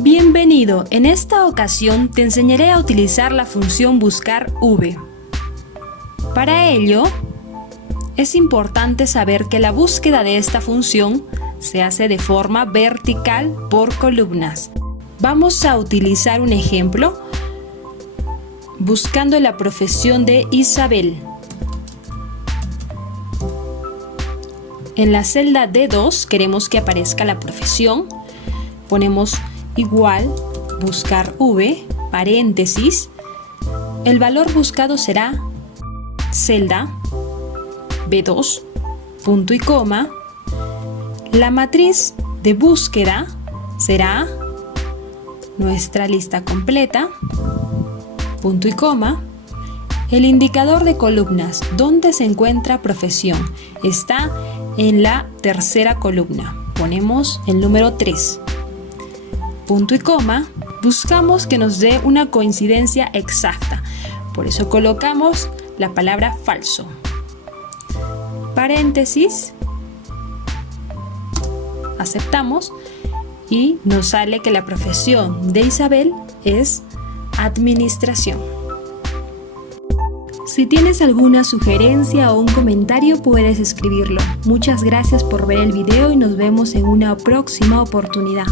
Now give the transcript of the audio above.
Bienvenido, en esta ocasión te enseñaré a utilizar la función buscar v. Para ello, es importante saber que la búsqueda de esta función se hace de forma vertical por columnas. Vamos a utilizar un ejemplo buscando la profesión de Isabel. En la celda D2 queremos que aparezca la profesión. Ponemos igual, buscar v, paréntesis. El valor buscado será celda B2, punto y coma. La matriz de búsqueda será nuestra lista completa, punto y coma. El indicador de columnas, ¿dónde se encuentra profesión? Está en la tercera columna. Ponemos el número 3. Punto y coma. Buscamos que nos dé una coincidencia exacta. Por eso colocamos la palabra falso. Paréntesis. Aceptamos y nos sale que la profesión de Isabel es administración. Si tienes alguna sugerencia o un comentario, puedes escribirlo. Muchas gracias por ver el video y nos vemos en una próxima oportunidad.